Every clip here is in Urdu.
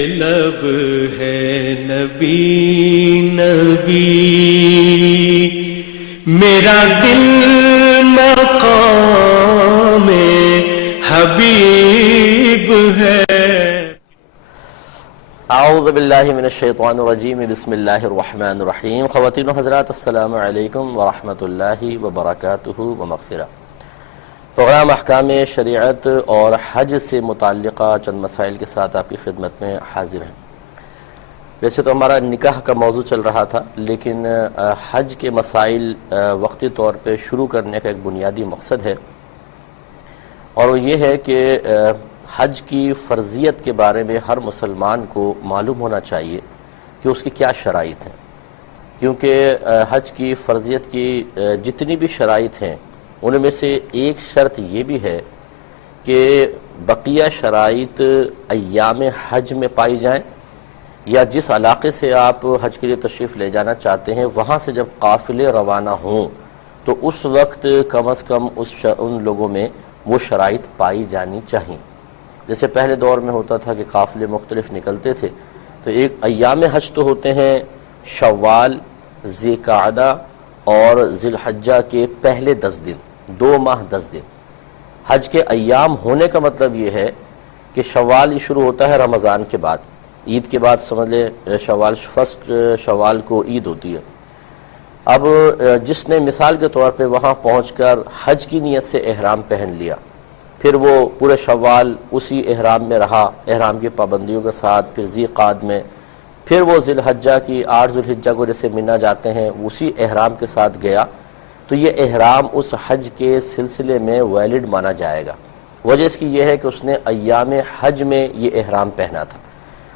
لب ہے نبی نبی، میرا دل مقام حبیب ہے۔ اعوذ باللہ من الشیطان الرجیم، بسم اللہ الرحمن الرحیم۔ خواتین و حضرات، السلام علیکم ورحمۃ اللہ وبرکاتہ ومغفرہ۔ پروگرام احکام شریعت اور حج سے متعلقہ چند مسائل کے ساتھ آپ کی خدمت میں حاضر ہیں۔ ویسے تو ہمارا نکاح کا موضوع چل رہا تھا، لیکن حج کے مسائل وقتی طور پہ شروع کرنے کا ایک بنیادی مقصد ہے، اور وہ یہ ہے کہ حج کی فرضیت کے بارے میں ہر مسلمان کو معلوم ہونا چاہیے کہ اس کی کیا شرائط ہیں، کیونکہ حج کی فرضیت کی جتنی بھی شرائط ہیں ان میں سے ایک شرط یہ بھی ہے کہ بقیہ شرائط ایام حج میں پائی جائیں، یا جس علاقے سے آپ حج کے لیے تشریف لے جانا چاہتے ہیں وہاں سے جب قافلے روانہ ہوں تو اس وقت کم از کم ان لوگوں میں وہ شرائط پائی جانی چاہیے۔ جیسے پہلے دور میں ہوتا تھا کہ قافلے مختلف نکلتے تھے، تو ایک ایام حج تو ہوتے ہیں شوال، ذی قعدہ اور ذی الحجہ کے پہلے 10 دن، 2 ماہ 10 دن۔ حج کے ایام ہونے کا مطلب یہ ہے کہ شوال شروع ہوتا ہے رمضان کے بعد، عید کے بعد سمجھ لیں شوال، فرسٹ شوال کو عید ہوتی ہے۔ اب جس نے مثال کے طور پہ وہاں پہنچ کر حج کی نیت سے احرام پہن لیا، پھر وہ پورے شوال اسی احرام میں رہا، احرام کی پابندیوں کے ساتھ، پھر ذی قعدہ میں، پھر وہ ذی الحجہ کی 8 ذی الحجہ کو جیسے منا جاتے ہیں اسی احرام کے ساتھ گیا، تو یہ احرام اس حج کے سلسلے میں ویلڈ مانا جائے گا۔ وجہ اس کی یہ ہے کہ اس نے ایام حج میں یہ احرام پہنا تھا۔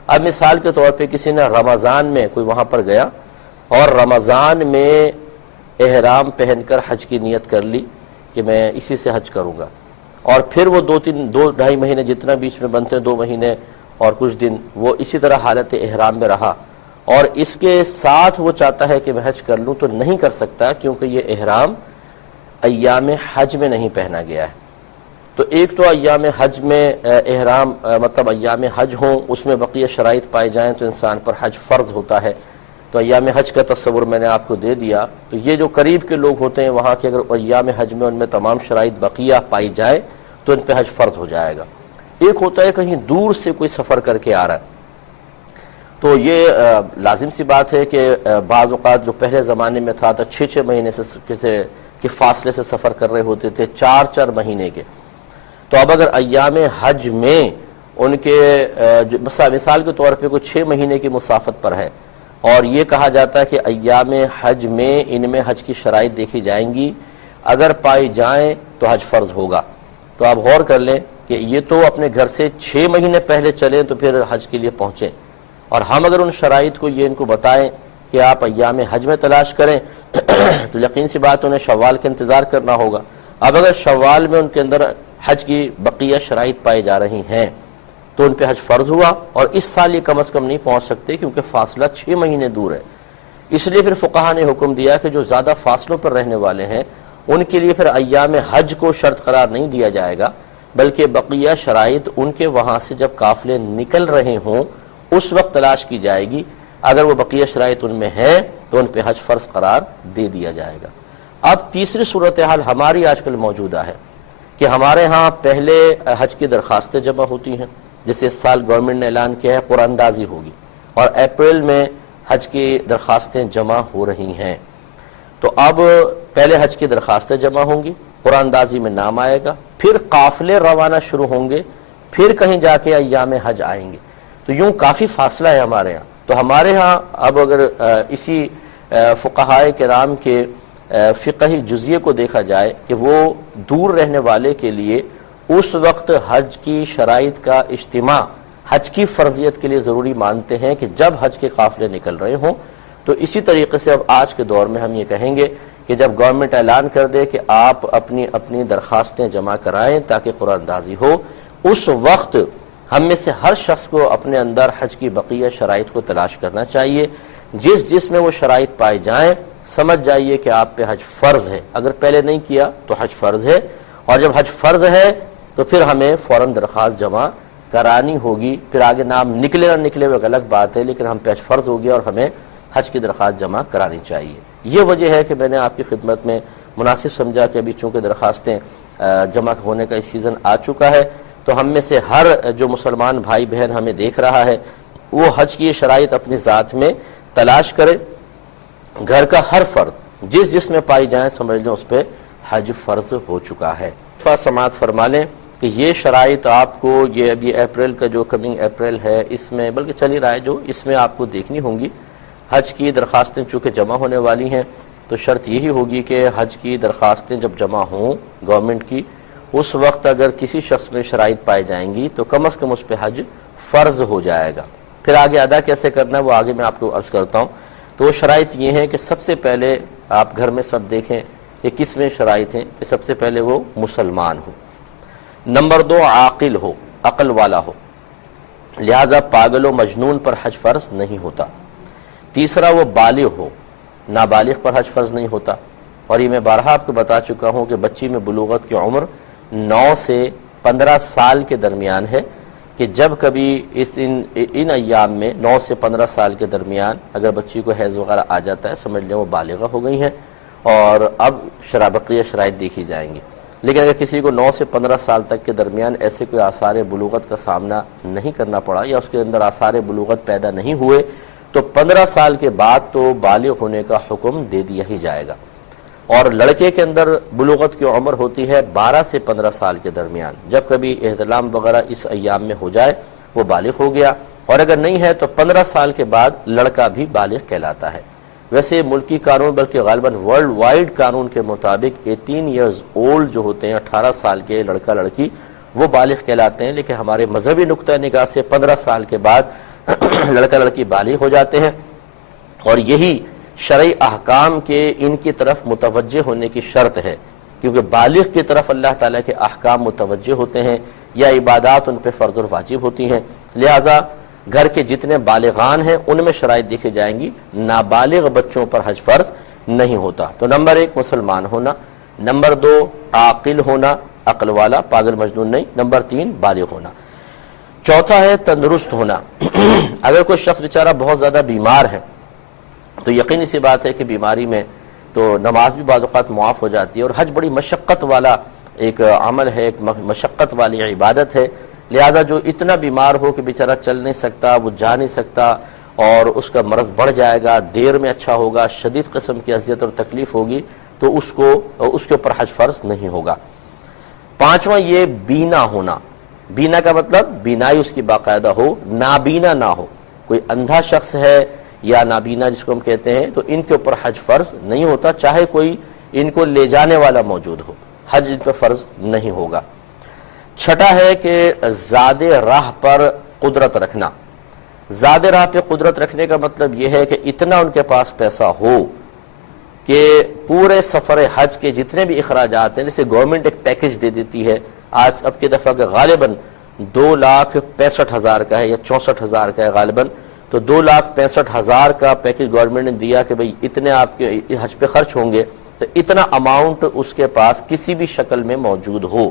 اب مثال کے طور پہ کسی نے رمضان میں کوئی وہاں پر گیا اور رمضان میں احرام پہن کر حج کی نیت کر لی کہ میں اسی سے حج کروں گا، اور پھر وہ 2-2.5 مہینے جتنا بیچ میں بنتے ہیں، 2 مہینے اور کچھ دن وہ اسی طرح حالت احرام میں رہا، اور اس کے ساتھ وہ چاہتا ہے کہ میں حج کر لوں، تو نہیں کر سکتا، کیونکہ یہ احرام ایام حج میں نہیں پہنا گیا ہے۔ تو ایک تو ایام حج میں احرام مطلب ایام حج ہوں، اس میں بقیہ شرائط پائے جائیں تو انسان پر حج فرض ہوتا ہے۔ تو ایام حج کا تصور میں نے آپ کو دے دیا، تو یہ جو قریب کے لوگ ہوتے ہیں وہاں کے، اگر ایام حج میں ان میں تمام شرائط بقیہ پائی جائے تو ان پہ حج فرض ہو جائے گا۔ ایک ہوتا ہے کہیں دور سے کوئی سفر کر کے آ رہا ہے، تو یہ لازم سی بات ہے کہ بعض اوقات جو پہلے زمانے میں تھا تو 6 مہینے سے کے فاصلے سے سفر کر رہے ہوتے تھے، 4 مہینے کے۔ تو اب اگر ایام حج میں ان کے مثال کے طور پہ کوئی 6 مہینے کی مسافت پر ہے، اور یہ کہا جاتا ہے کہ ایام حج میں ان میں حج کی شرائط دیکھی جائیں گی، اگر پائی جائیں تو حج فرض ہوگا، تو آپ غور کر لیں کہ یہ تو اپنے گھر سے 6 مہینے پہلے چلیں تو پھر حج کے لیے پہنچیں، اور ہم اگر ان شرائط کو یہ ان کو بتائیں کہ آپ ایام حج میں تلاش کریں تو یقین سی بات انہیں شوال کا انتظار کرنا ہوگا۔ اب اگر شوال میں ان کے اندر حج کی بقیہ شرائط پائی جا رہی ہیں تو ان پہ حج فرض ہوا، اور اس سال یہ کم از کم نہیں پہنچ سکتے کیونکہ فاصلہ 6 مہینے دور ہے۔ اس لیے پھر فقہا نے حکم دیا کہ جو زیادہ فاصلوں پر رہنے والے ہیں ان کے لیے پھر ایام حج کو شرط قرار نہیں دیا جائے گا، بلکہ بقیہ شرائط ان کے وہاں سے جب قافلے نکل رہے ہوں اس وقت تلاش کی جائے گی، اگر وہ بقیہ شرائط ان میں ہیں تو ان پہ حج فرض قرار دے دیا جائے گا۔ اب تیسری صورتحال ہماری آج کل موجودہ ہے کہ ہمارے ہاں پہلے حج کی درخواستیں جمع ہوتی ہیں، جیسے اس سال گورنمنٹ نے اعلان کیا ہے قرآن اندازی ہوگی، اور اپریل میں حج کی درخواستیں جمع ہو رہی ہیں۔ تو اب پہلے حج کی درخواستیں جمع ہوں گی، قرآن اندازی میں نام آئے گا، پھر قافلے روانہ شروع ہوں گے، پھر کہیں جا کے ایام حج آئیں گے، تو یوں کافی فاصلہ ہے ہمارے ہاں۔ تو ہمارے ہاں اب اگر اسی فقہائے کرام کے فقہی جزیے کو دیکھا جائے کہ وہ دور رہنے والے کے لیے اس وقت حج کی شرائط کا اجتماع حج کی فرضیت کے لیے ضروری مانتے ہیں کہ جب حج کے قافلے نکل رہے ہوں، تو اسی طریقے سے اب آج کے دور میں ہم یہ کہیں گے کہ جب گورنمنٹ اعلان کر دے کہ آپ اپنی درخواستیں جمع کرائیں تاکہ قرآن اندازی ہو، اس وقت ہم میں سے ہر شخص کو اپنے اندر حج کی بقیہ شرائط کو تلاش کرنا چاہیے۔ جس میں وہ شرائط پائے جائیں سمجھ جائیے کہ آپ پہ حج فرض ہے، اگر پہلے نہیں کیا تو حج فرض ہے، اور جب حج فرض ہے تو پھر ہمیں فوراً درخواست جمع کرانی ہوگی، پھر آگے نام نکلے نہ نکلے وہ الگ بات ہے، لیکن ہم پہ حج فرض ہو گیا اور ہمیں حج کی درخواست جمع کرانی چاہیے۔ یہ وجہ ہے کہ میں نے آپ کی خدمت میں مناسب سمجھا کہ ابھی چونکہ درخواستیں جمع ہونے کا اس سیزن آ چکا ہے، تو ہم میں سے ہر جو مسلمان بھائی بہن ہمیں دیکھ رہا ہے وہ حج کی یہ شرائط اپنی ذات میں تلاش کرے۔ گھر کا ہر فرد جس میں پائی جائیں سمجھ لیں اس پہ حج فرض ہو چکا ہے۔ سماعت فرما لیں کہ یہ شرائط آپ کو یہ ابھی اپریل کا جو کمنگ اپریل ہے اس میں، بلکہ چل ہی رہا ہے جو، اس میں آپ کو دیکھنی ہوں گی۔ حج کی درخواستیں چونکہ جمع ہونے والی ہیں تو شرط یہی ہوگی کہ حج کی درخواستیں جب جمع ہوں گورنمنٹ کی، اس وقت اگر کسی شخص میں شرائط پائی جائیں گی تو کم از کم اس پہ حج فرض ہو جائے گا۔ پھر آگے ادا کیسے کرنا ہے وہ آگے میں آپ کو عرض کرتا ہوں۔ تو وہ شرائط یہ ہیں کہ سب سے پہلے آپ گھر میں سب دیکھیں کہ کس میں شرائط ہیں کہ سب سے پہلے وہ مسلمان ہو، نمبر 2 عاقل ہو، عقل والا ہو، لہذا پاگل و مجنون پر حج فرض نہیں ہوتا۔ تیسرا وہ بالغ ہو، نابالغ پر حج فرض نہیں ہوتا، اور یہ میں بارہا آپ کو بتا چکا ہوں کہ بچی میں بلوغت کی عمر 9 سے 15 سال کے درمیان ہے، کہ جب کبھی ان ایام میں 9 سے 15 سال کے درمیان اگر بچی کو حیض وغیرہ آ جاتا ہے سمجھ لیں وہ بالغہ ہو گئی ہیں، اور اب بقیہ شرائط دیکھی جائیں گی۔ لیکن اگر کسی کو 9 سے 15 سال تک کے درمیان ایسے کوئی آثار بلوغت کا سامنا نہیں کرنا پڑا یا اس کے اندر آثار بلوغت پیدا نہیں ہوئے تو 15 سال کے بعد تو بالغ ہونے کا حکم دے دیا ہی جائے گا۔ اور لڑکے کے اندر بلوغت کی عمر ہوتی ہے 12 سے 15 سال کے درمیان، جب کبھی احتلام وغیرہ اس ایام میں ہو جائے وہ بالغ ہو گیا، اور اگر نہیں ہے تو 15 سال کے بعد لڑکا بھی بالغ کہلاتا ہے۔ ویسے ملکی قانون بلکہ غالباً ورلڈ وائڈ قانون کے مطابق 18 ایئرز اولڈ جو ہوتے ہیں 18 سال کے لڑکا لڑکی وہ بالغ کہلاتے ہیں، لیکن ہمارے مذہبی نقطہ نگاہ سے 15 سال کے بعد لڑکا لڑکی بالغ ہو جاتے ہیں، اور یہی شرعی احکام کے ان کی طرف متوجہ ہونے کی شرط ہے، کیونکہ بالغ کی طرف اللہ تعالیٰ کے احکام متوجہ ہوتے ہیں یا عبادات ان پہ فرض اور واجب ہوتی ہیں، لہٰذا گھر کے جتنے بالغان ہیں ان میں شرائط دیکھی جائیں گی، نابالغ بچوں پر حج فرض نہیں ہوتا۔ تو نمبر 1 مسلمان ہونا، نمبر 2 عاقل ہونا، عقل والا، پاگل مجنون نہیں، نمبر 3 بالغ ہونا۔ چوتھا ہے تندرست ہونا۔ اگر کوئی شخص بیچارہ بہت زیادہ بیمار ہے تو یقینی سی بات ہے کہ بیماری میں تو نماز بھی بعض اوقات معاف ہو جاتی ہے، اور حج بڑی مشقت والا ایک عمل ہے، ایک مشقت والی عبادت ہے، لہذا جو اتنا بیمار ہو کہ بیچارہ چل نہیں سکتا، وہ جا نہیں سکتا اور اس کا مرض بڑھ جائے گا، دیر میں اچھا ہوگا، شدید قسم کی اذیت اور تکلیف ہوگی، تو اس کے اوپر حج فرض نہیں ہوگا۔ پانچواں یہ بینا ہونا۔ بینا کا مطلب بینائی اس کی باقاعدہ ہو، نابینا نہ ہو۔ کوئی اندھا شخص ہے یا نابینا جس کو ہم کہتے ہیں تو ان کے اوپر حج فرض نہیں ہوتا، چاہے کوئی ان کو لے جانے والا موجود ہو، حج ان پہ فرض نہیں ہوگا۔ چھٹا ہے کہ زاد راہ پر قدرت رکھنا۔ زاد راہ پہ قدرت رکھنے کا مطلب یہ ہے کہ اتنا ان کے پاس پیسہ ہو کہ پورے سفر حج کے جتنے بھی اخراجات ہیں، جیسے گورنمنٹ ایک پیکج دے دیتی ہے، آج اب کی دفعہ کہ غالباً 2,65,000 کا ہے یا 64,000 کا ہے غالباً، تو 2,65,000 کا پیکج گورنمنٹ نے دیا کہ بھئی اتنے آپ کے حج پہ خرچ ہوں گے، تو اتنا اماؤنٹ اس کے پاس کسی بھی شکل میں موجود ہو،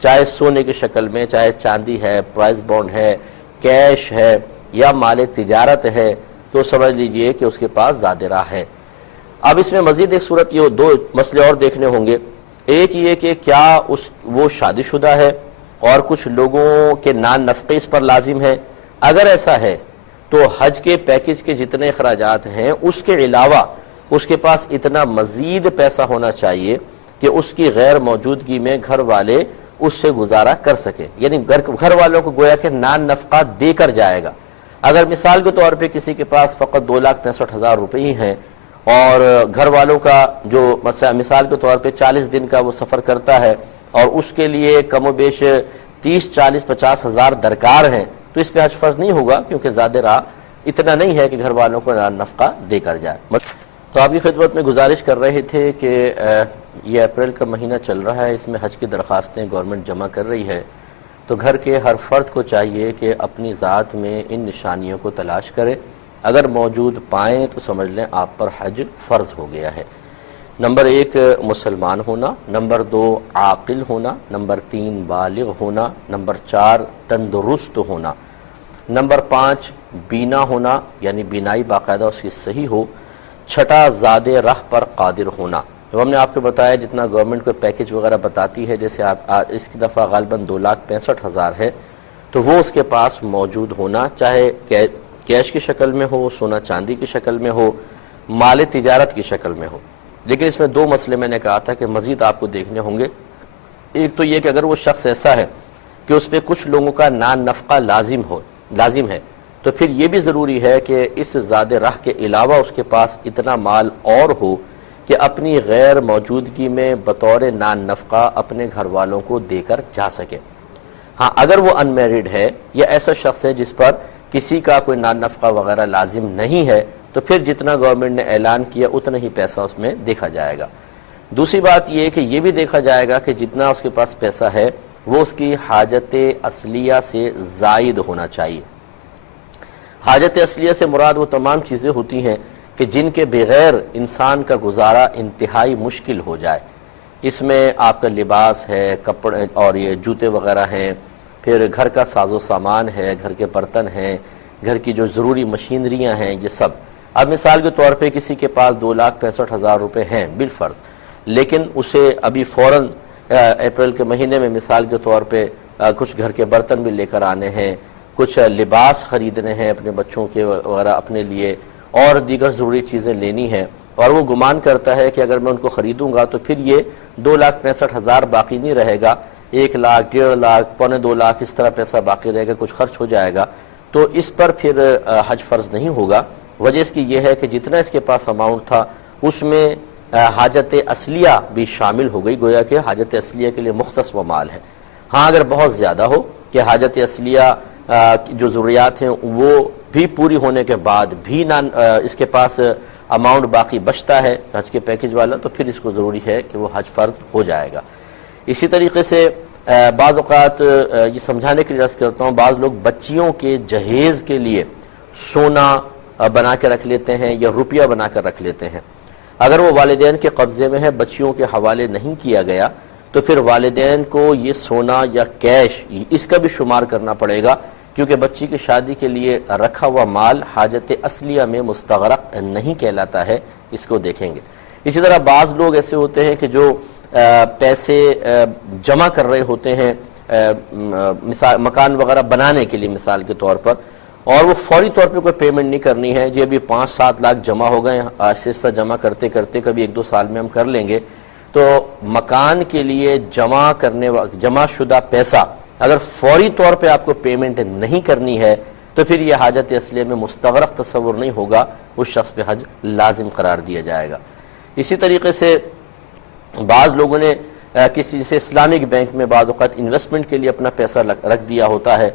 چاہے سونے کی شکل میں، چاہے چاندی ہے، پرائز بانڈ ہے، کیش ہے یا مال تجارت ہے، تو سمجھ لیجئے کہ اس کے پاس زاد راہ ہے۔ اب اس میں مزید ایک صورت یہ 2 مسئلے اور دیکھنے ہوں گے۔ ایک یہ کہ کیا وہ شادی شدہ ہے اور کچھ لوگوں کے نان نفقے اس پر لازم ہے۔ اگر ایسا ہے تو حج کے پیکج کے جتنے اخراجات ہیں اس کے علاوہ اس کے پاس اتنا مزید پیسہ ہونا چاہیے کہ اس کی غیر موجودگی میں گھر والے اس سے گزارا کر سکیں، یعنی گھر والوں کو گویا کہ نان نفقہ دے کر جائے گا۔ اگر مثال کے طور پہ کسی کے پاس فقط 2,65,000 روپے ہی ہیں اور گھر والوں کا جو مثال کے طور پہ 40 دن کا وہ سفر کرتا ہے اور اس کے لیے کم و بیش 30, 40, 50,000 درکار ہیں، تو اس پہ حج فرض نہیں ہوگا، کیونکہ زاد راہ اتنا نہیں ہے کہ گھر والوں کو نفقہ دے کر جائے۔ تو آپ کی خدمت میں گزارش کر رہے تھے کہ یہ اپریل کا مہینہ چل رہا ہے، اس میں حج کی درخواستیں گورنمنٹ جمع کر رہی ہے، تو گھر کے ہر فرد کو چاہیے کہ اپنی ذات میں ان نشانیوں کو تلاش کرے، اگر موجود پائیں تو سمجھ لیں آپ پر حج فرض ہو گیا ہے۔ نمبر 1 مسلمان ہونا، نمبر 2 عاقل ہونا، نمبر 3 بالغ ہونا، نمبر 4 تندرست ہونا، نمبر 5 بینا ہونا یعنی بینائی باقاعدہ اس کی صحیح ہو، چھٹا زاد راہ پر قادر ہونا۔ جو ہم نے آپ کو بتایا جتنا گورنمنٹ کو پیکج وغیرہ بتاتی ہے، جیسے آپ اس کی دفعہ غالباً 2,65,000 ہے، تو وہ اس کے پاس موجود ہونا، چاہے کیش کی شکل میں ہو، سونا چاندی کی شکل میں ہو، مال تجارت کی شکل میں ہو۔ لیکن اس میں 2 مسئلے میں نے کہا تھا کہ مزید آپ کو دیکھنے ہوں گے۔ ایک تو یہ کہ اگر وہ شخص ایسا ہے کہ اس پہ کچھ لوگوں کا نان نفقہ لازم ہے، تو پھر یہ بھی ضروری ہے کہ اس زاد راہ کے علاوہ اس کے پاس اتنا مال اور ہو کہ اپنی غیر موجودگی میں بطور نان نفقہ اپنے گھر والوں کو دے کر جا سکے۔ ہاں اگر وہ ان میریڈ ہے یا ایسا شخص ہے جس پر کسی کا کوئی نان نفقہ وغیرہ لازم نہیں ہے، تو پھر جتنا گورنمنٹ نے اعلان کیا اتنا ہی پیسہ اس میں دیکھا جائے گا۔ دوسری بات یہ ہے کہ یہ بھی دیکھا جائے گا کہ جتنا اس کے پاس پیسہ ہے وہ اس کی حاجت اصلیہ سے زائد ہونا چاہیے۔ حاجت اصلیہ سے مراد وہ تمام چیزیں ہوتی ہیں کہ جن کے بغیر انسان کا گزارا انتہائی مشکل ہو جائے۔ اس میں آپ کا لباس ہے، کپڑے اور یہ جوتے وغیرہ ہیں، پھر گھر کا ساز و سامان ہے، گھر کے برتن ہیں، گھر کی جو ضروری مشینریاں ہیں، یہ سب۔ اب مثال کے طور پہ کسی کے پاس 2,65,000 روپے ہیں بالفرض، لیکن اسے ابھی فوراً اپریل کے مہینے میں مثال کے طور پہ کچھ گھر کے برتن بھی لے کر آنے ہیں، کچھ لباس خریدنے ہیں اپنے بچوں کے وغیرہ اپنے لیے، اور دیگر ضروری چیزیں لینی ہیں، اور وہ گمان کرتا ہے کہ اگر میں ان کو خریدوں گا تو پھر یہ 2,65,000 باقی نہیں رہے گا، 1 لاکھ، 1.5 لاکھ، 2.25 لاکھ اس طرح پیسہ باقی رہے گا، کچھ خرچ ہو جائے گا، تو اس پر پھر حج فرض نہیں ہوگا۔ وجہ اس کی یہ ہے کہ جتنا اس کے پاس اماؤنٹ تھا اس میں حاجت اصلیہ بھی شامل ہو گئی، گویا کہ حاجت اصلیہ کے لیے مختص و مال ہے۔ ہاں اگر بہت زیادہ ہو کہ حاجت اصلیہ جو ضروریات ہیں وہ بھی پوری ہونے کے بعد بھی اس کے پاس اماؤنٹ باقی بچتا ہے حج کے پیکج والا، تو پھر اس کو ضروری ہے کہ وہ حج فرض ہو جائے گا۔ اسی طریقے سے بعض اوقات یہ سمجھانے کے لیے عرض کرتا ہوں، بعض لوگ بچیوں کے جہیز کے لیے سونا بنا کے رکھ لیتے ہیں یا روپیہ بنا کر رکھ لیتے ہیں۔ اگر وہ والدین کے قبضے میں ہے، بچیوں کے حوالے نہیں کیا گیا، تو پھر والدین کو یہ سونا یا کیش اس کا بھی شمار کرنا پڑے گا، کیونکہ بچی کی شادی کے لیے رکھا ہوا مال حاجت اصلیہ میں مستغرق نہیں کہلاتا ہے، اس کو دیکھیں گے۔ اسی طرح بعض لوگ ایسے ہوتے ہیں کہ جو پیسے جمع کر رہے ہوتے ہیں مکان وغیرہ بنانے کے لیے مثال کے طور پر، اور وہ فوری طور پہ کوئی پیمنٹ نہیں کرنی ہے، یہ ابھی 5-7 لاکھ جمع ہو گئے، آہستہ آہستہ جمع کرتے کرتے کبھی 1-2 سال میں ہم کر لیں گے، تو مکان کے لیے جمع شدہ پیسہ اگر فوری طور پہ آپ کو پیمنٹ نہیں کرنی ہے تو پھر یہ حاجت اصلیہ میں مستغرق تصور نہیں ہوگا، اس شخص پہ حج لازم قرار دیا جائے گا۔ اسی طریقے سے بعض لوگوں نے کسی جیسے اسلامک بینک میں بعض اوقات انویسٹمنٹ کے لیے اپنا پیسہ رکھ دیا ہوتا ہے،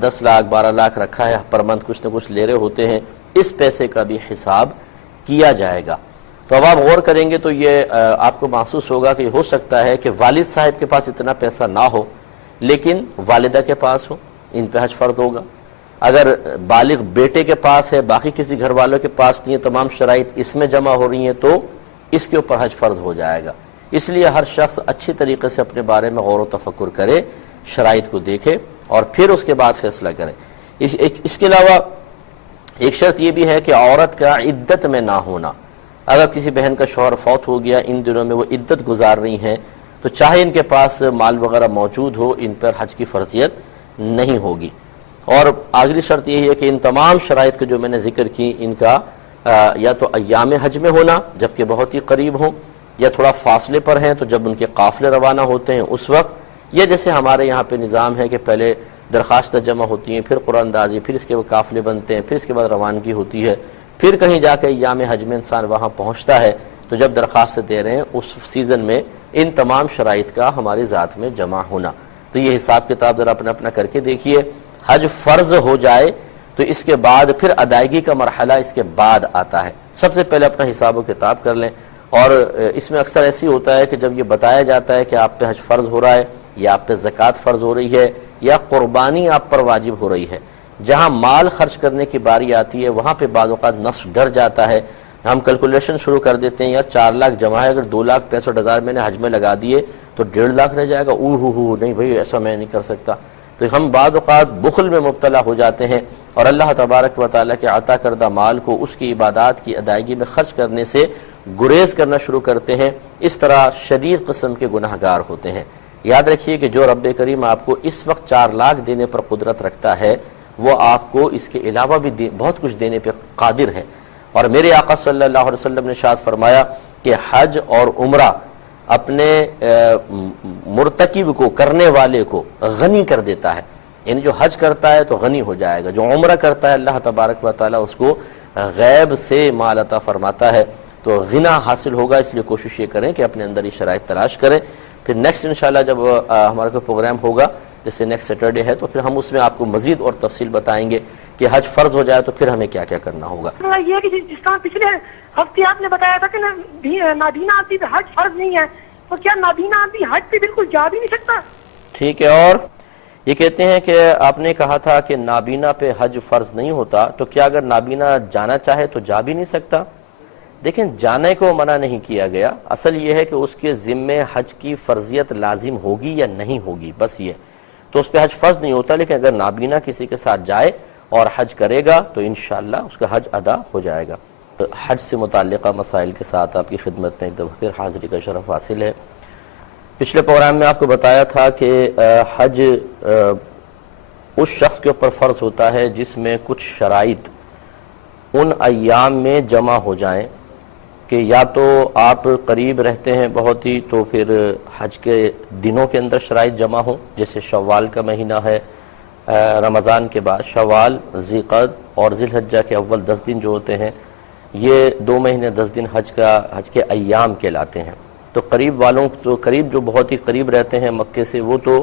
10 لاکھ 12 لاکھ رکھا ہے، پر منتھ کچھ نہ کچھ لے رہے ہوتے ہیں، اس پیسے کا بھی حساب کیا جائے گا۔ تو اب آپ غور کریں گے تو یہ آپ کو محسوس ہوگا کہ ہو سکتا ہے کہ والد صاحب کے پاس اتنا پیسہ نہ ہو لیکن والدہ کے پاس ہو، ان پہ حج فرض ہوگا۔ اگر بالغ بیٹے کے پاس ہے، باقی کسی گھر والوں کے پاس نہیں ہے، تمام شرائط اس میں جمع ہو رہی ہیں، تو اس کے اوپر حج فرض ہو جائے گا۔ اس لیے ہر شخص اچھی طریقے سے اپنے بارے میں غور و تفکر کرے، شرائط کو دیکھے اور پھر اس کے بعد فیصلہ کرے۔ اس کے علاوہ ایک شرط یہ بھی ہے کہ عورت کا عدت میں نہ ہونا۔ اگر کسی بہن کا شوہر فوت ہو گیا، ان دنوں میں وہ عدت گزار رہی ہیں، تو چاہے ان کے پاس مال وغیرہ موجود ہو، ان پر حج کی فرضیت نہیں ہوگی۔ اور آخری شرط یہی ہے کہ ان تمام شرائط کے جو میں نے ذکر کی، ان کا یا تو ایام حج میں ہونا جبکہ بہت ہی قریب ہوں، یا تھوڑا فاصلے پر ہیں تو جب ان کے قافلے روانہ ہوتے ہیں اس وقت، یا جیسے ہمارے یہاں پہ نظام ہے کہ پہلے درخواستیں جمع ہوتی ہیں، پھر قرآن اندازی، پھر اس کے بعد قافلے بنتے ہیں، پھر اس کے بعد روانگی ہوتی ہے، پھر کہیں جا کے ایام حج میں انسان وہاں پہنچتا ہے، تو جب درخواستیں دے رہے ہیں اس سیزن میں ان تمام شرائط کا ہماری ذات میں جمع ہونا۔ تو یہ حساب کتاب ذرا اپنا کر کے دیکھیے۔ حج فرض ہو جائے تو اس کے بعد پھر ادائیگی کا مرحلہ اس کے بعد آتا ہے۔ سب سے پہلے اپنا حساب و کتاب کر لیں، اور اس میں اکثر ایسی ہوتا ہے کہ جب یہ بتایا جاتا ہے کہ آپ پہ حج فرض ہو رہا ہے، یا آپ پہ زکوٰۃ فرض ہو رہی ہے، یا قربانی آپ پر واجب ہو رہی ہے، جہاں مال خرچ کرنے کی باری آتی ہے وہاں پہ بعض اوقات نفس ڈر جاتا ہے، ہم کیلکولیشن شروع کر دیتے ہیں، یار 4 لاکھ جمع ہے، اگر 2,65,000 میں نے حج میں لگا دیے تو 1.5 لاکھ رہ جائے گا، نہیں بھائی ایسا میں نہیں کر سکتا۔ تو ہم بعض اوقات بخل میں مبتلا ہو جاتے ہیں اور اللہ تبارک و تعالیٰ کے عطا کردہ مال کو اس کی عبادات کی ادائیگی میں خرچ کرنے سے گریز کرنا شروع کرتے ہیں، اس طرح شدید قسم کے گناہ گار ہوتے ہیں۔ یاد رکھیے کہ جو رب کریم آپ کو اس وقت 4 لاکھ دینے پر قدرت رکھتا ہے، وہ آپ کو اس کے علاوہ بھی بہت کچھ دینے پہ قادر ہے۔ اور میرے آقا صلی اللہ علیہ وسلم نے ارشاد فرمایا کہ حج اور عمرہ اپنے مرتکب کو، کرنے والے کو غنی کر دیتا ہے، یعنی جو حج کرتا ہے تو غنی ہو جائے گا، جو عمرہ کرتا ہے اللہ تبارک و تعالیٰ اس کو غیب سے مال عطا فرماتا ہے، تو غنا حاصل ہوگا۔ اس لیے کوشش یہ کریں کہ اپنے اندر یہ شرائط تلاش کریں۔ پھر نیکسٹ انشاءاللہ جب ہمارا کوئی پروگرام ہوگا، جیسے نیکسٹ سیٹرڈے ہے، تو پھر ہم اس میں آپ کو مزید اور تفصیل بتائیں گے کہ حج فرض ہو جائے تو پھر ہمیں کیا کیا کرنا ہوگا۔ یہ ہے کہ جس طرح پچھلے ہفتے آپ نے بتایا تھا کہ نابینا آدمی پہ حج فرض نہیں ہے، تو کیا نابینا آدمی حج پہ بالکل جا بھی نہیں سکتا؟ ٹھیک ہے، اور یہ کہتے ہیں کہ آپ نے کہا تھا کہ نابینا پہ حج فرض نہیں ہوتا، تو کیا اگر نابینا جانا چاہے تو جا بھی نہیں سکتا؟ دیکھیں، جانے کو منع نہیں کیا گیا، اصل یہ ہے کہ اس کے ذمے حج کی فرضیت لازم ہوگی یا نہیں ہوگی، بس یہ تو اس پہ حج فرض نہیں ہوتا۔ لیکن اگر نابینا کسی کے ساتھ جائے اور حج کرے گا تو انشاءاللہ اس کا حج ادا ہو جائے گا۔ حج سے متعلقہ مسائل کے ساتھ آپ کی خدمت میں ایک دفعہ پھر حاضری کا شرف حاصل ہے۔ پچھلے پروگرام میں آپ کو بتایا تھا کہ حج اس شخص کے اوپر فرض ہوتا ہے جس میں کچھ شرائط ان ایام میں جمع ہو جائیں، کہ یا تو آپ قریب رہتے ہیں بہت ہی تو پھر حج کے دنوں کے اندر شرائط جمع ہوں، جیسے شوال کا مہینہ ہے، رمضان کے بعد شوال، ذی القعدہ اور ذی الحجہ کے اول 10 دن جو ہوتے ہیں، یہ 2 مہینے 10 دن حج کے ایام کہلاتے ہیں۔ تو قریب والوں تو قریب جو بہت ہی قریب رہتے ہیں مکے سے، وہ تو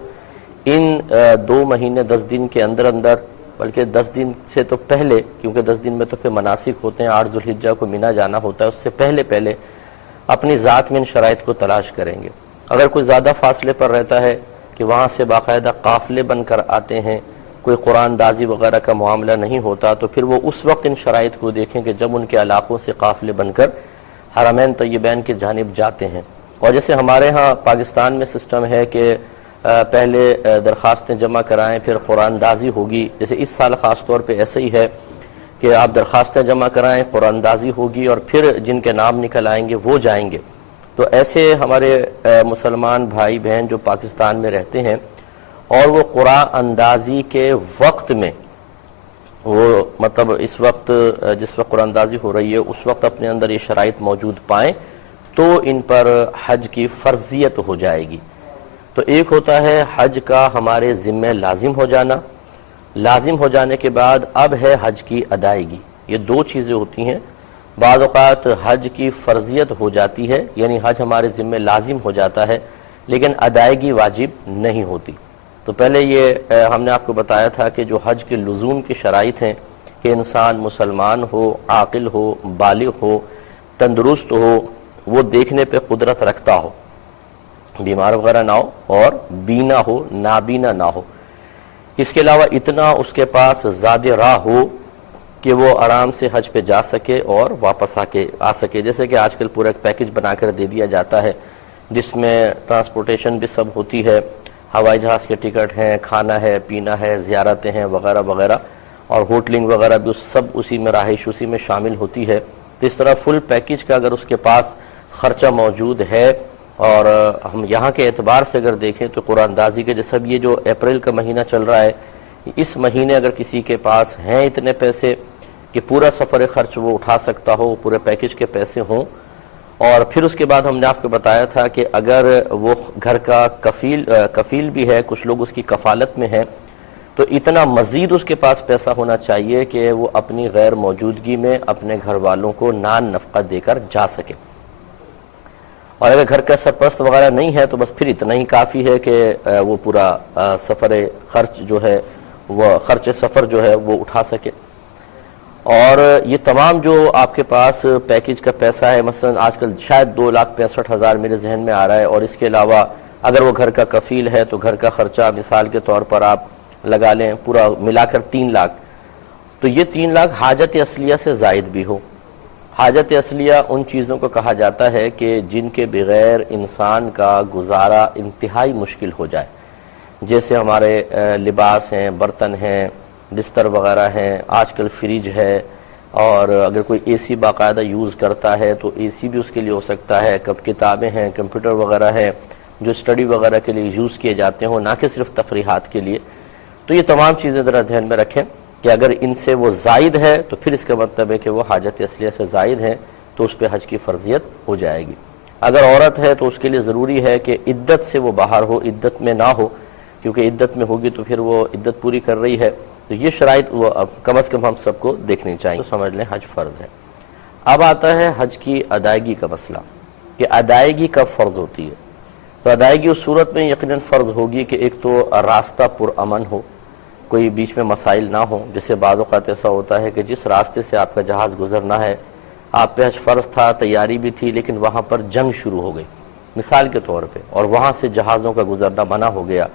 ان 2 مہینے 10 دن کے اندر بلکہ 10 دن سے تو پہلے، کیونکہ 10 دن میں تو پھر مناسک ہوتے ہیں، 8 ذی الحجہ کو مینا جانا ہوتا ہے، اس سے پہلے اپنی ذات میں ان شرائط کو تلاش کریں گے۔ اگر کوئی زیادہ فاصلے پر رہتا ہے کہ وہاں سے باقاعدہ قافلے بن کر آتے ہیں، کوئی قرآن دازی وغیرہ کا معاملہ نہیں ہوتا، تو پھر وہ اس وقت ان شرائط کو دیکھیں کہ جب ان کے علاقوں سے قافلے بن کر حرمین طیبین کی جانب جاتے ہیں۔ اور جیسے ہمارے ہاں پاکستان میں سسٹم ہے کہ پہلے درخواستیں جمع کرائیں پھر قرآن دازی ہوگی، جیسے اس سال خاص طور پہ ایسے ہی ہے کہ آپ درخواستیں جمع کرائیں، قرآن دازی ہوگی، اور پھر جن کے نام نکل آئیں گے وہ جائیں گے۔ تو ایسے ہمارے مسلمان بھائی بہن جو پاکستان میں رہتے ہیں اور وہ قرآن اندازی کے وقت میں، وہ مطلب اس وقت جس وقت قرآن اندازی ہو رہی ہے اس وقت اپنے اندر یہ شرائط موجود پائیں تو ان پر حج کی فرضیت ہو جائے گی۔ تو ایک ہوتا ہے حج کا ہمارے ذمہ لازم ہو جانا، لازم ہو جانے کے بعد اب ہے حج کی ادائیگی، یہ 2 چیزیں ہوتی ہیں۔ بعض اوقات حج کی فرضیت ہو جاتی ہے، یعنی حج ہمارے ذمہ لازم ہو جاتا ہے لیکن ادائیگی واجب نہیں ہوتی۔ تو پہلے یہ ہم نے آپ کو بتایا تھا کہ جو حج کے لزوم کی شرائط ہیں کہ انسان مسلمان ہو، عاقل ہو، بالغ ہو، تندرست ہو، وہ دیکھنے پہ قدرت رکھتا ہو، بیمار وغیرہ نہ ہو، اور بینا ہو، نابینا نہ ہو۔ اس کے علاوہ اتنا اس کے پاس زاد راہ ہو کہ وہ آرام سے حج پہ جا سکے اور واپس آ سکے، جیسے کہ آج کل پورا ایک پیکج بنا کر دے دیا جاتا ہے جس میں ٹرانسپورٹیشن بھی سب ہوتی ہے، ہوائی جہاز کے ٹکٹ ہیں، کھانا ہے، پینا ہے، زیارتیں ہیں وغیرہ وغیرہ، اور ہوٹلنگ وغیرہ بھی سب اسی میں، رہائش اسی میں شامل ہوتی ہے۔ تو اس طرح فل پیکج کا اگر اس کے پاس خرچہ موجود ہے، اور ہم یہاں کے اعتبار سے اگر دیکھیں تو قرآن اندازی کے جیسا یہ جو اپریل کا مہینہ چل رہا ہے، اس مہینے اگر کسی کے پاس ہیں اتنے پیسے کہ پورا سفر خرچ وہ اٹھا سکتا ہو، پورے پیکج کے پیسے ہوں، اور پھر اس کے بعد ہم نے آپ کو بتایا تھا کہ اگر وہ گھر کا کفیل بھی ہے، کچھ لوگ اس کی کفالت میں ہیں، تو اتنا مزید اس کے پاس پیسہ ہونا چاہیے کہ وہ اپنی غیر موجودگی میں اپنے گھر والوں کو نان نفقہ دے کر جا سکے۔ اور اگر گھر کا سرپرست وغیرہ نہیں ہے تو بس پھر اتنا ہی کافی ہے کہ وہ پورا سفر خرچ جو ہے، وہ خرچ سفر جو ہے وہ اٹھا سکے۔ اور یہ تمام جو آپ کے پاس پیکج کا پیسہ ہے، مثلا آج کل شاید 2,65,000 میرے ذہن میں آ رہا ہے، اور اس کے علاوہ اگر وہ گھر کا کفیل ہے تو گھر کا خرچہ مثال کے طور پر آپ لگا لیں پورا ملا کر 3 لاکھ، تو یہ 3 لاکھ حاجت اصلیہ سے زائد بھی ہو، حاجت اصلیہ ان چیزوں کو کہا جاتا ہے کہ جن کے بغیر انسان کا گزارا انتہائی مشکل ہو جائے، جیسے ہمارے لباس ہیں، برتن ہیں، بستر وغیرہ ہیں، آج کل فریج ہے، اور اگر کوئی اے سی باقاعدہ یوز کرتا ہے تو اے سی بھی اس کے لیے ہو سکتا ہے، کتابیں ہیں، کمپیوٹر وغیرہ ہیں جو اسٹڈی وغیرہ کے لیے یوز کیے جاتے ہوں، نہ کہ صرف تفریحات کے لیے. تو یہ تمام چیزیں ذرا ذہن میں رکھیں کہ اگر ان سے وہ زائد ہے تو پھر اس کا مطلب ہے کہ وہ حاجت اصلیہ سے زائد ہے، تو اس پہ حج کی فرضیت ہو جائے گی. اگر عورت ہے تو اس کے لیے ضروری ہے کہ عدت سے وہ باہر ہو، عدت میں نہ ہو، کیونکہ عدت میں ہوگی تو پھر وہ عدت پوری کر رہی ہے. تو یہ شرائط وہ کم از کم ہم سب کو دیکھنی چاہیے، تو سمجھ لیں حج فرض ہے. اب آتا ہے حج کی ادائیگی کا مسئلہ کہ ادائیگی کب فرض ہوتی ہے. تو ادائیگی اس صورت میں یقیناً فرض ہوگی کہ ایک تو راستہ پرامن ہو، کوئی بیچ میں مسائل نہ ہوں. جیسے بعض اوقات ایسا ہوتا ہے کہ جس راستے سے آپ کا جہاز گزرنا ہے، آپ پہ حج فرض تھا، تیاری بھی تھی، لیکن وہاں پر جنگ شروع ہو گئی مثال کے طور پہ، اور وہاں سے جہازوں کا گزرنا منع ہو گیا،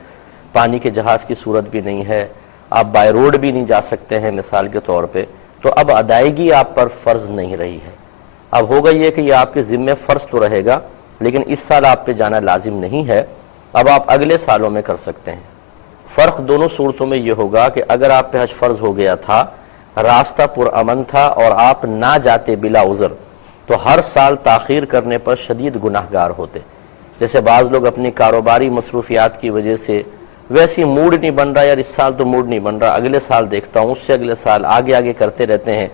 پانی کے جہاز کی صورت بھی نہیں ہے، آپ بائی روڈ بھی نہیں جا سکتے ہیں مثال کے طور پہ. تو اب ادائیگی آپ پر فرض نہیں رہی ہے. اب ہوگا یہ کہ یہ آپ کے ذمہ فرض تو رہے گا، لیکن اس سال آپ پہ جانا لازم نہیں ہے، اب آپ اگلے سالوں میں کر سکتے ہیں. فرق دونوں صورتوں میں یہ ہوگا کہ اگر آپ پہ حج فرض ہو گیا تھا، راستہ پرامن تھا اور آپ نہ جاتے بلا عذر، تو ہر سال تاخیر کرنے پر شدید گناہگار ہوتے. جیسے بعض لوگ اپنی کاروباری مصروفیات کی وجہ سے ویسی موڈ نہیں بن رہا، یار اس سال تو موڈ نہیں بن رہا، اگلے سال دیکھتا ہوں، اس سے اگلے سال، آگے کرتے رہتے ہیں.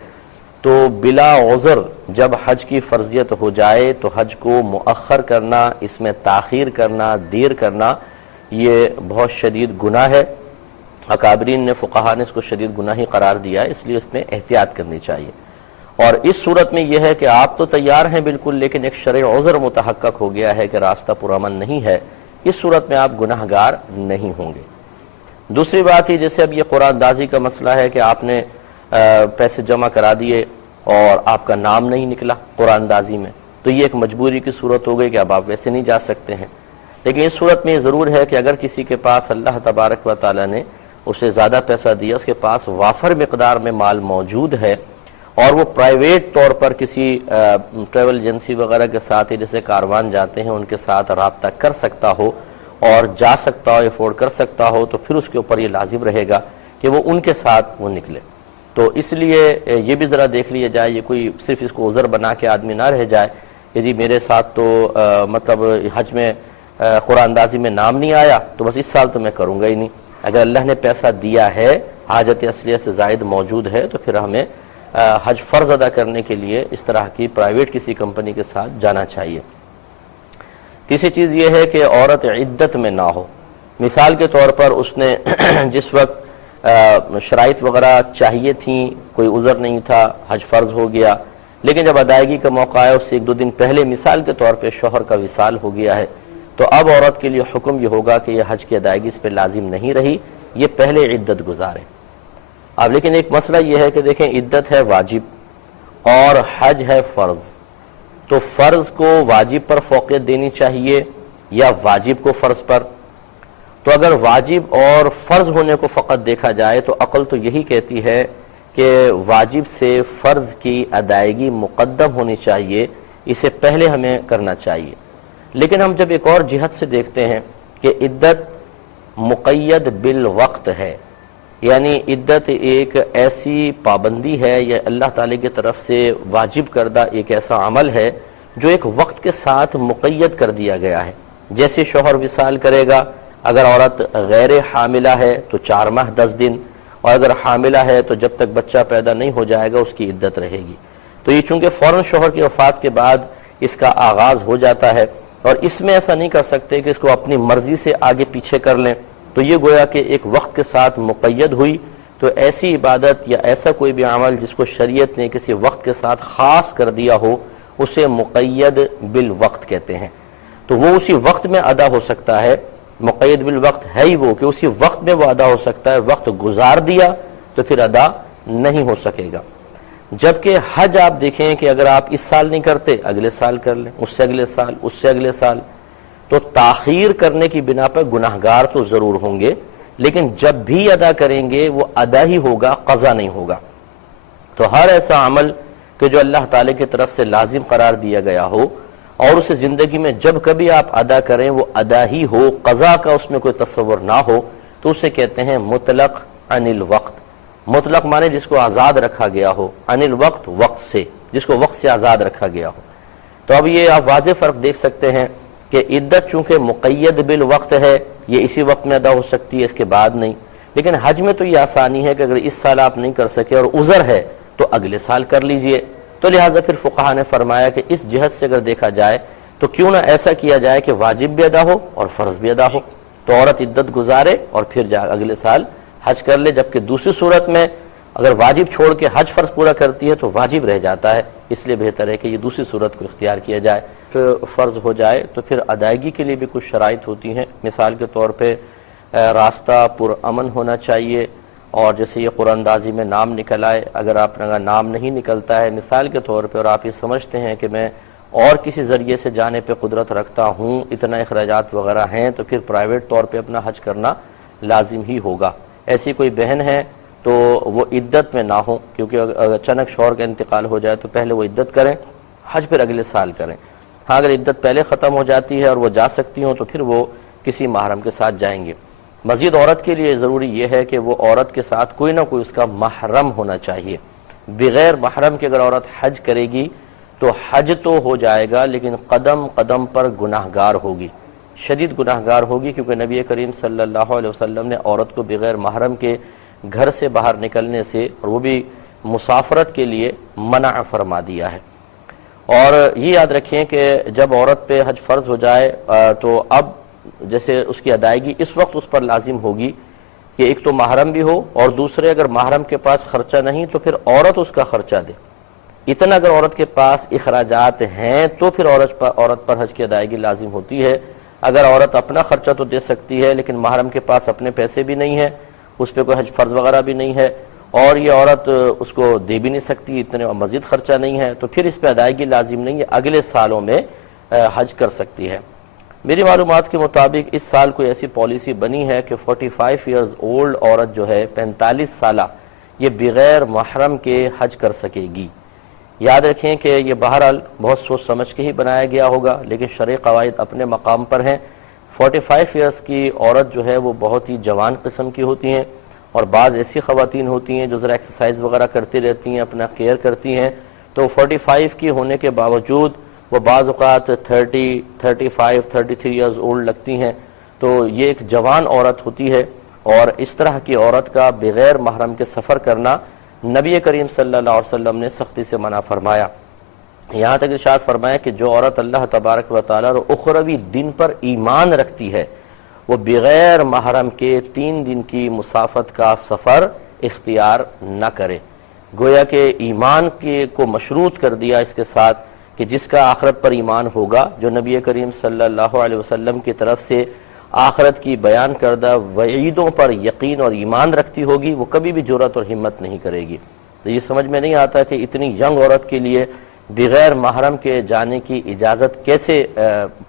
تو بلا عذر جب حج کی فرضیت ہو جائے تو حج کو مؤخر کرنا، اس میں تاخیر کرنا، دیر کرنا، یہ بہت شدید گناہ ہے. اکابرین نے، فقہا نے اس کو شدید گناہی قرار دیا ہے، اس لیے اس میں احتیاط کرنی چاہیے. اور اس صورت میں یہ ہے کہ آپ تو تیار ہیں بالکل، لیکن ایک شرعی عذر متحقق ہو گیا ہے کہ راستہ پرامن نہیں ہے، اس صورت میں آپ گناہ گار نہیں ہوں گے. دوسری بات یہ، جیسے اب یہ قرآن اندازی کا مسئلہ ہے کہ آپ نے پیسے جمع کرا دیے اور آپ کا نام نہیں نکلا قرآن اندازی میں، تو یہ ایک مجبوری کی صورت ہو گئی کہ اب آپ ویسے نہیں جا سکتے ہیں. لیکن اس صورت میں یہ ضرور ہے کہ اگر کسی کے پاس اللہ تبارک و تعالیٰ نے اسے زیادہ پیسہ دیا، اس کے پاس وافر مقدار میں مال موجود ہے، اور وہ پرائیویٹ طور پر کسی ٹریول ایجنسی وغیرہ کے ساتھ، جیسے کاروان جاتے ہیں ان کے ساتھ رابطہ کر سکتا ہو اور جا سکتا ہو، افورڈ کر سکتا ہو، تو پھر اس کے اوپر یہ لازم رہے گا کہ وہ ان کے ساتھ وہ نکلے. تو اس لیے یہ بھی ذرا دیکھ لیا جائے، یہ کوئی صرف اس کو عذر بنا کے آدمی نہ رہ جائے کہ جی میرے ساتھ تو مطلب حج میں قرآن اندازی میں نام نہیں آیا تو بس اس سال تو میں کروں گا ہی نہیں. اگر اللہ نے پیسہ دیا ہے، حاجت اصلیہ سے زائد موجود ہے، تو پھر ہمیں حج فرض ادا کرنے کے لیے اس طرح کی پرائیویٹ کسی کمپنی کے ساتھ جانا چاہیے. تیسری چیز یہ ہے کہ عورت عدت میں نہ ہو. مثال کے طور پر اس نے جس وقت شرائط وغیرہ چاہیے تھیں، کوئی عذر نہیں تھا، حج فرض ہو گیا، لیکن جب ادائیگی کا موقع ہے اس سے 1-2 دن پہلے مثال کے طور پہ شوہر کا وصال ہو گیا ہے، تو اب عورت کے لیے حکم یہ ہوگا کہ یہ حج کی ادائیگی اس پہ لازم نہیں رہی، یہ پہلے عدت گزارے. اب لیکن ایک مسئلہ یہ ہے کہ دیکھیں، عدت ہے واجب اور حج ہے فرض. تو فرض کو واجب پر فوقیت دینی چاہیے یا واجب کو فرض پر؟ تو اگر واجب اور فرض ہونے کو فقط دیکھا جائے تو عقل تو یہی کہتی ہے کہ واجب سے فرض کی ادائیگی مقدم ہونی چاہیے، اسے پہلے ہمیں کرنا چاہیے. لیکن ہم جب ایک اور جہت سے دیکھتے ہیں کہ عدت مقید بالوقت ہے، یعنی عدت ایک ایسی پابندی ہے یا اللہ تعالی کی طرف سے واجب کردہ ایک ایسا عمل ہے جو ایک وقت کے ساتھ مقید کر دیا گیا ہے. جیسے شوہر وصال کرے گا، اگر عورت غیر حاملہ ہے تو 4 ماہ 10 دن، اور اگر حاملہ ہے تو جب تک بچہ پیدا نہیں ہو جائے گا اس کی عدت رہے گی. تو یہ چونکہ فوراً شوہر کی وفات کے بعد اس کا آغاز ہو جاتا ہے، اور اس میں ایسا نہیں کر سکتے کہ اس کو اپنی مرضی سے آگے پیچھے کر لیں، تو یہ گویا کہ ایک وقت کے ساتھ مقید ہوئی. تو ایسی عبادت یا ایسا کوئی بھی عمل جس کو شریعت نے کسی وقت کے ساتھ خاص کر دیا ہو، اسے مقید بالوقت کہتے ہیں. تو وہ اسی وقت میں ادا ہو سکتا ہے. مقید بالوقت ہے ہی وہ کہ اسی وقت میں وہ ادا ہو سکتا ہے، وقت گزار دیا تو پھر ادا نہیں ہو سکے گا. جبکہ حج آپ دیکھیں کہ اگر آپ اس سال نہیں کرتے، اگلے سال کر لیں، اس سے اگلے سال، اس سے اگلے سال، تو تاخیر کرنے کی بنا پر گناہگار تو ضرور ہوں گے، لیکن جب بھی ادا کریں گے وہ ادا ہی ہوگا، قضا نہیں ہوگا. تو ہر ایسا عمل کہ جو اللہ تعالی کی طرف سے لازم قرار دیا گیا ہو اور اسے زندگی میں جب کبھی آپ ادا کریں وہ ادا ہی ہو، قضا کا اس میں کوئی تصور نہ ہو، تو اسے کہتے ہیں مطلق عن الوقت۔ مطلق مانے جس کو آزاد رکھا گیا ہو، عن الوقت وقت سے، جس کو وقت سے آزاد رکھا گیا ہو۔ تو اب یہ آپ واضح فرق دیکھ سکتے ہیں کہ عدت چونکہ مقید بالوقت ہے، یہ اسی وقت میں ادا ہو سکتی ہے، اس کے بعد نہیں۔ لیکن حج میں تو یہ آسانی ہے کہ اگر اس سال آپ نہیں کر سکے اور عذر ہے تو اگلے سال کر لیجئے۔ تو لہٰذا پھر فقہا نے فرمایا کہ اس جہت سے اگر دیکھا جائے تو کیوں نہ ایسا کیا جائے کہ واجب بھی ادا ہو اور فرض بھی ادا ہو، تو عورت عدت گزارے اور پھر اگلے سال حج کر لے، جبکہ دوسری صورت میں اگر واجب چھوڑ کے حج فرض پورا کرتی ہے تو واجب رہ جاتا ہے، اس لیے بہتر ہے کہ یہ دوسری صورت کو اختیار کیا جائے۔ پھر فرض ہو جائے تو پھر ادائیگی کے لیے بھی کچھ شرائط ہوتی ہیں، مثال کے طور پہ راستہ پرامن ہونا چاہیے، اور جیسے یہ قرآن اندازی میں نام نکل آئے، اگر آپ کا نام نہیں نکلتا ہے مثال کے طور پہ اور آپ یہ سمجھتے ہیں کہ میں اور کسی ذریعے سے جانے پہ قدرت رکھتا ہوں، اتنا اخراجات وغیرہ ہیں، تو پھر پرائیویٹ طور پہ اپنا حج کرنا لازم ہی ہوگا۔ ایسی کوئی بہن ہے تو وہ عدت میں نہ ہو، کیونکہ اگر اچانک شوہر کا انتقال ہو جائے تو پہلے وہ عدت کریں، حج پھر اگلے سال کریں۔ ہاں اگر عدت پہلے ختم ہو جاتی ہے اور وہ جا سکتی ہوں تو پھر وہ کسی محرم کے ساتھ جائیں گے۔ مزید عورت کے لیے ضروری یہ ہے کہ وہ عورت کے ساتھ کوئی نہ کوئی اس کا محرم ہونا چاہیے۔ بغیر محرم کے اگر عورت حج کرے گی تو حج تو ہو جائے گا لیکن قدم قدم پر گناہگار ہوگی، شدید گناہگار ہوگی، کیونکہ نبی کریم صلی اللہ علیہ وسلم نے عورت کو بغیر محرم کے گھر سے باہر نکلنے سے، اور وہ بھی مسافرت کے لیے، منع فرما دیا ہے۔ اور یہ یاد رکھیں کہ جب عورت پہ حج فرض ہو جائے تو اب جیسے اس کی ادائیگی اس وقت اس پر لازم ہوگی کہ ایک تو محرم بھی ہو، اور دوسرے اگر محرم کے پاس خرچہ نہیں تو پھر عورت اس کا خرچہ دے۔ اتنا اگر عورت کے پاس اخراجات ہیں تو پھر عورت پر حج کی ادائیگی لازم ہوتی ہے۔ اگر عورت اپنا خرچہ تو دے سکتی ہے لیکن محرم کے پاس اپنے پیسے بھی نہیں ہیں، اس پہ کوئی حج فرض وغیرہ بھی نہیں ہے، اور یہ عورت اس کو دے بھی نہیں سکتی، اتنے مزید خرچہ نہیں ہے، تو پھر اس پہ ادائیگی لازم نہیں ہے، اگلے سالوں میں حج کر سکتی ہے۔ میری معلومات کے مطابق اس سال کوئی ایسی پالیسی بنی ہے کہ 45 ایئرز اولڈ عورت جو ہے 45 سالہ یہ بغیر محرم کے حج کر سکے گی۔ یاد رکھیں کہ یہ بہرحال بہت سوچ سمجھ کے ہی بنایا گیا ہوگا، لیکن شرعی قواعد اپنے مقام پر ہیں۔ 45 ایئرز کی عورت جو ہے وہ بہت ہی جوان قسم کی ہوتی ہیں، اور بعض ایسی خواتین ہوتی ہیں جو ذرا ایکسرسائز وغیرہ کرتی رہتی ہیں، اپنا کیئر کرتی ہیں، تو 45 کی ہونے کے باوجود وہ بعض اوقات 30، 35، 33 ایئرز اولڈ لگتی ہیں، تو یہ ایک جوان عورت ہوتی ہے، اور اس طرح کی عورت کا بغیر محرم کے سفر کرنا نبی کریم صلی اللہ علیہ وسلم نے سختی سے منع فرمایا۔ یہاں تک ارشاد فرمایا کہ جو عورت اللہ تبارک و تعالیٰ اور اخروی دن پر ایمان رکھتی ہے وہ بغیر محرم کے 3 دن کی مسافت کا سفر اختیار نہ کرے۔ گویا کہ ایمان کو مشروط کر دیا اس کے ساتھ کہ جس کا آخرت پر ایمان ہوگا، جو نبی کریم صلی اللہ علیہ وسلم کی طرف سے آخرت کی بیان کردہ وعیدوں پر یقین اور ایمان رکھتی ہوگی، وہ کبھی بھی جرأت اور ہمت نہیں کرے گی۔ تو یہ سمجھ میں نہیں آتا کہ اتنی ینگ عورت کے لیے بغیر محرم کے جانے کی اجازت کیسے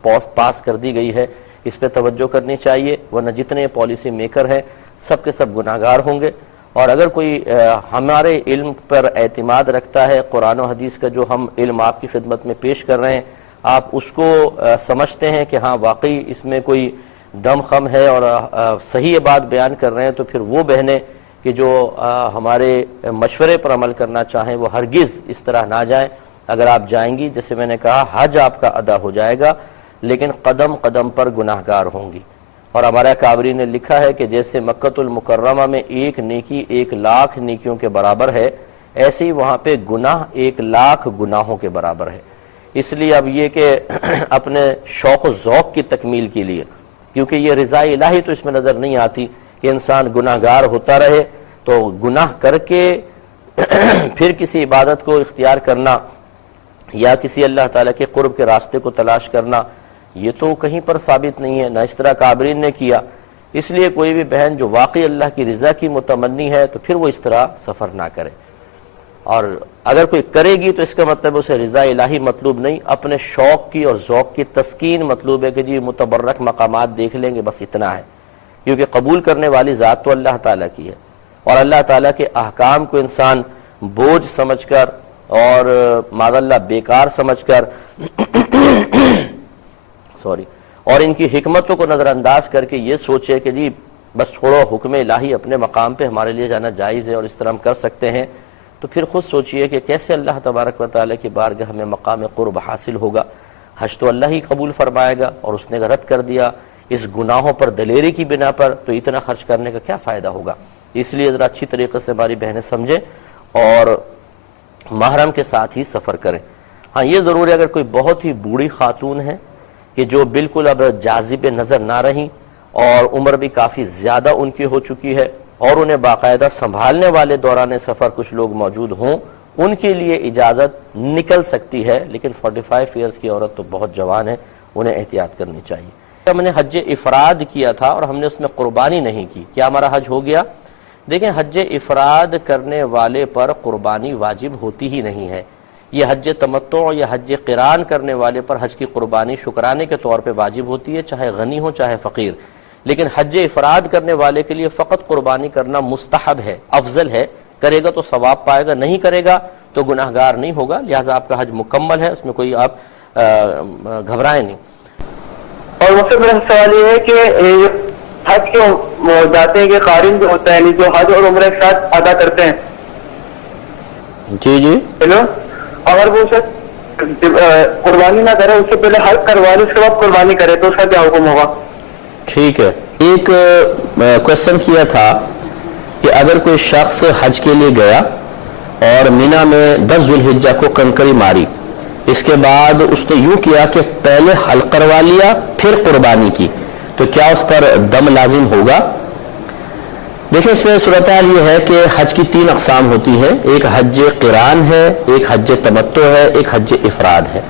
پاس کر دی گئی ہے، اس پہ توجہ کرنی چاہیے، ورنہ جتنے پالیسی میکر ہیں سب کے سب گناہگار ہوں گے۔ اور اگر کوئی ہمارے علم پر اعتماد رکھتا ہے، قرآن و حدیث کا جو ہم علم آپ کی خدمت میں پیش کر رہے ہیں، آپ اس کو سمجھتے ہیں کہ ہاں واقعی اس میں کوئی دم خم ہے اور صحیح بات بیان کر رہے ہیں، تو پھر وہ بہنیں کہ جو ہمارے مشورے پر عمل کرنا چاہیں وہ ہرگز اس طرح نہ جائیں۔ اگر آپ جائیں گی، جیسے میں نے کہا، حج آپ کا ادا ہو جائے گا لیکن قدم قدم پر گناہگار ہوں گی۔ اور ہمارا کابری نے لکھا ہے کہ جیسے مکۃ المکرمہ میں 1 نیکی 1,00,000 نیکیوں کے برابر ہے، ایسے ہی وہاں پہ گناہ 1,00,000 گناہوں کے برابر ہے۔ اس لیے اب یہ کہ اپنے شوق و ذوق کی تکمیل کے لیے، کیونکہ یہ رضا الہی تو اس میں نظر نہیں آتی کہ انسان گناہگار ہوتا رہے، تو گناہ کر کے پھر کسی عبادت کو اختیار کرنا یا کسی اللہ تعالیٰ کے قرب کے راستے کو تلاش کرنا، یہ تو کہیں پر ثابت نہیں ہے، نہ اس طرح کابرین نے کیا۔ اس لیے کوئی بھی بہن جو واقعی اللہ کی رضا کی متمنی ہے تو پھر وہ اس طرح سفر نہ کرے، اور اگر کوئی کرے گی تو اس کا مطلب اسے رضا الہی مطلوب نہیں، اپنے شوق کی اور ذوق کی تسکین مطلوب ہے کہ جی متبرک مقامات دیکھ لیں گے، بس اتنا ہے، کیونکہ قبول کرنے والی ذات تو اللہ تعالیٰ کی ہے، اور اللہ تعالیٰ کے احکام کو انسان بوجھ سمجھ کر اور معذاللہ بیکار سمجھ کر اور ان کی حکمتوں کو نظر انداز کر کے یہ سوچے کہ جی بس چھوڑو، حکم الہی اپنے مقام پہ ہمارے لیے جانا جائز ہے اور اس طرح ہم کر سکتے ہیں، تو پھر خود سوچئے کہ کیسے اللہ تبارک و تعالیٰ کی بارگاہ میں مقام قرب حاصل ہوگا۔ حج تو اللہ ہی قبول فرمائے گا، اور اس نے رد کر دیا اس گناہوں پر دلیری کی بنا پر، تو اتنا خرچ کرنے کا کیا فائدہ ہوگا؟ اس لیے ذرا اچھی طریقے سے ہماری بہنیں سمجھیں اور محرم کے ساتھ ہی سفر کریں۔ ہاں یہ ضرور ہے، اگر کوئی بہت ہی بوڑھی خاتون ہے کہ جو بالکل اب جاذب نظر نہ رہیں اور عمر بھی کافی زیادہ ان کی ہو چکی ہے، اور انہیں باقاعدہ سنبھالنے والے دوران سفر کچھ لوگ موجود ہوں، ان کے لیے اجازت نکل سکتی ہے، لیکن 45 ایئرز کی عورت تو بہت جوان ہے، انہیں احتیاط کرنی چاہیے۔ ہم نے حج افراد کیا تھا اور ہم نے اس میں قربانی نہیں کی، کیا ہمارا حج ہو گیا؟ دیکھیں، حج افراد کرنے والے پر قربانی واجب ہوتی ہی نہیں ہے۔ یہ حج تمتع یا حج قران کرنے والے پر حج کی قربانی شکرانے کے طور پہ واجب ہوتی ہے، چاہے غنی ہو چاہے فقیر، لیکن حج افراد کرنے والے کے لیے فقط قربانی کرنا مستحب ہے، افضل ہے، کرے گا تو ثواب پائے گا، نہیں کرے گا تو گناہگار نہیں ہوگا، لہٰذا آپ کا حج مکمل ہے، اس میں کوئی آپ گھبرائیں نہیں۔ اور مجھ سے میرا سوال یہ ہے کہ حج کیوں جاتے ہیں کہ قارن جو ہوتا ہے، یعنی جو حج اور عمرہ ایک ساتھ ادا کرتے ہیں؟ جی جی ہیلو، اگر وہ قربانی نہ کرے، اس سے پہلے حج کروا لے، اس کے بعد قربانی کرے، تو اس کا کیا حکم ہوگا؟ ٹھیک ہے، ایک کوشچن کیا تھا کہ اگر کوئی شخص حج کے لیے گیا اور مینا میں 10 ذو الحجہ کو کنکری ماری، اس کے بعد اس نے یوں کیا کہ پہلے حلق کروا لیا پھر قربانی کی، تو کیا اس پر دم لازم ہوگا؟ دیکھیں، اس میں صورتحال یہ ہے کہ حج کی 3 اقسام ہوتی ہیں، ایک حج قران ہے، ایک حج تمتع ہے، ایک حج افراد ہے۔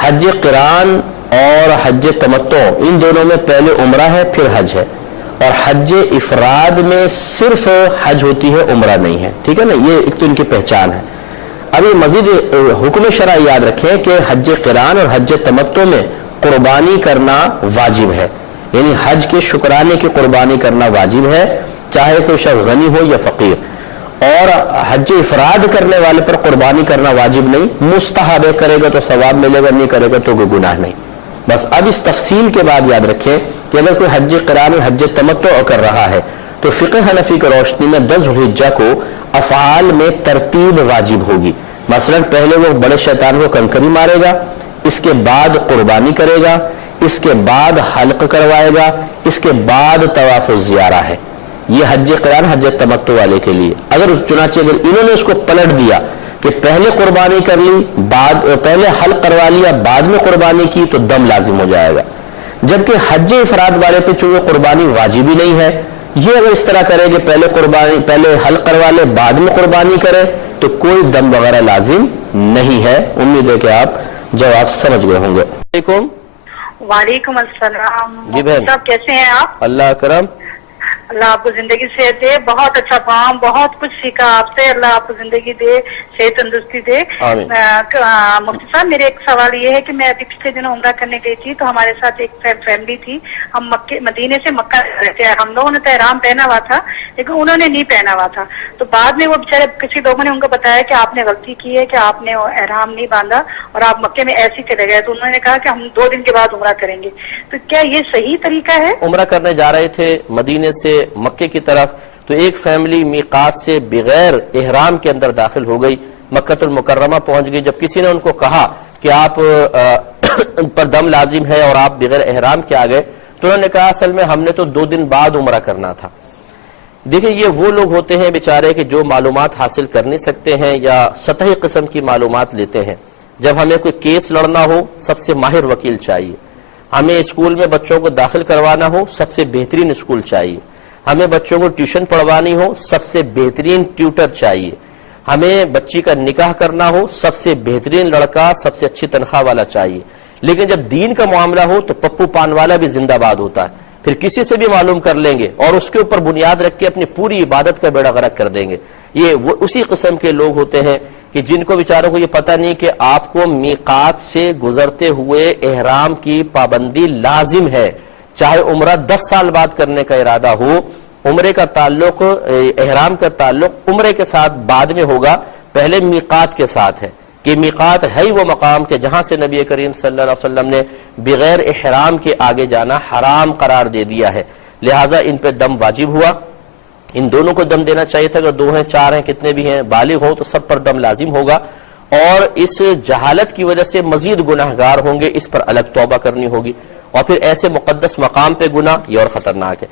حج قران اور حج تمتع ان دونوں میں پہلے عمرہ ہے پھر حج ہے، اور حج افراد میں صرف حج ہوتی ہے، عمرہ نہیں ہے، ٹھیک ہے نا، یہ ایک تو ان کی پہچان ہے۔ ابھی مزید حکم شرع یاد رکھیں کہ حج قران اور حج تمتع میں قربانی کرنا واجب ہے، یعنی حج کے شکرانے کی قربانی کرنا واجب ہے، چاہے کوئی شخص غنی ہو یا فقیر، اور حج افراد کرنے والے پر قربانی کرنا واجب نہیں، مستحب ہے، کرے گا تو ثواب ملے گا، نہیں کرے گا تو کوئی گناہ نہیں۔ بس اب اس تفصیل کے بعد یاد رکھیں کہ اگر کوئی حج قران اور حج تمتع کر رہا ہے تو فقہ حنفی کی روشنی میں 10 ذو الحجہ کو افعال میں ترتیب واجب ہوگی۔ مثلا پہلے وہ بڑے شیطان کو کنکری مارے گا، اس کے بعد قربانی کرے گا، اس کے بعد حلق کروائے گا، اس کے بعد طواف الزیارہ ہے۔ یہ حج قران حج تمتع والے کے لیے۔ اگر چنانچہ اگر انہوں نے اس کو پلٹ دیا کہ پہلے قربانی کر لی، پہلے حلق کروا لیا بعد میں قربانی کی، تو دم لازم ہو جائے گا۔ جبکہ حج افراد والے پہ چونکہ قربانی واجب ہی نہیں ہے، یہ اگر اس طرح کرے کہ پہلے حلق کروا لے بعد میں قربانی کرے تو کوئی دم وغیرہ لازم نہیں ہے۔ امید ہے کہ آپ جواب سمجھ گئے ہوں گے۔ وعلیکم السلام۔ جی بہن، صاحب کیسے ہیں آپ؟ اللہ کرم، اللہ آپ کو زندگی صحت دے، بہت اچھا کام، بہت کچھ سیکھا آپ سے، اللہ آپ کو زندگی دے، صحت تندرستی دے۔ آمین۔ مفتی صاحب میرے ایک سوال یہ ہے کہ میں ابھی پچھلے دنوں عمرہ کرنے گئی تھی، تو ہمارے ساتھ ایک فیملی تھی، ہم مدینے سے مکہ جا رہے تھے، ہم لوگوں نے تو احرام پہنا ہوا تھا لیکن انہوں نے نہیں پہنا ہوا تھا، تو بعد میں وہ بیچارے کسی لوگوں نے ان کو بتایا کہ آپ نے غلطی کی ہے کہ آپ نے احرام نہیں باندھا اور آپ مکے میں ایسے چلے گئے، تو انہوں نے کہا کہ ہم 2 دن کے بعد عمرہ کریں گے، تو کیا یہ صحیح طریقہ ہے؟ عمرہ کرنے جا رہے تھے مدینے سے مکے کی طرف، تو ایک فیملی میقات سے بغیر احرام کے اندر داخل ہو گئی، مکۃ المکرمہ پہنچ گئی۔ جب کسی نے ان کو کہا کہ آپ پر دم لازم ہے اور آپ بغیر احرام کے آ گئے، تو انہوں نے کہا اصل میں ہم نے تو 2 دن بعد عمرہ کرنا تھا۔ دیکھیں، یہ وہ لوگ ہوتے ہیں بیچارے کہ جو معلومات حاصل کر نہیں سکتے ہیں یا سطحی قسم کی معلومات لیتے ہیں۔ جب ہمیں کوئی کیس لڑنا ہو، سب سے ماہر وکیل چاہیے۔ ہمیں اسکول میں بچوں کو داخل کروانا ہو، سب سے بہترین اسکول چاہیے۔ ہمیں بچوں کو ٹیوشن پڑھوانی ہو، سب سے بہترین ٹیوٹر چاہیے۔ ہمیں بچی کا نکاح کرنا ہو، سب سے بہترین لڑکا، سب سے اچھی تنخواہ والا چاہیے۔ لیکن جب دین کا معاملہ ہو تو پپو پان والا بھی زندہ باد ہوتا ہے، پھر کسی سے بھی معلوم کر لیں گے اور اس کے اوپر بنیاد رکھ کے اپنی پوری عبادت کا بیڑا غرق کر دیں گے۔ یہ وہ اسی قسم کے لوگ ہوتے ہیں کہ جن کو بیچاروں کو یہ پتہ نہیں کہ آپ کو میقات سے گزرتے ہوئے احرام کی پابندی لازم ہے، چاہے عمرہ 10 سال بعد کرنے کا ارادہ ہو، عمرے کا تعلق، احرام کا تعلق عمرے کے ساتھ بعد میں ہوگا، پہلے میقات کے ساتھ ہے کہ میقات ہے ہی وہ مقام کہ جہاں سے نبی کریم صلی اللہ علیہ وسلم نے بغیر احرام کے آگے جانا حرام قرار دے دیا ہے، لہٰذا ان پہ دم واجب ہوا۔ ان دونوں کو دم دینا چاہیے تھا، اگر 2 ہیں 4 ہیں کتنے بھی ہیں بالغ ہوں تو سب پر دم لازم ہوگا، اور اس جہالت کی وجہ سے مزید گناہگار ہوں گے، اس پر الگ توبہ کرنی ہوگی، اور پھر ایسے مقدس مقام پہ گناہ یہ اور خطرناک ہے۔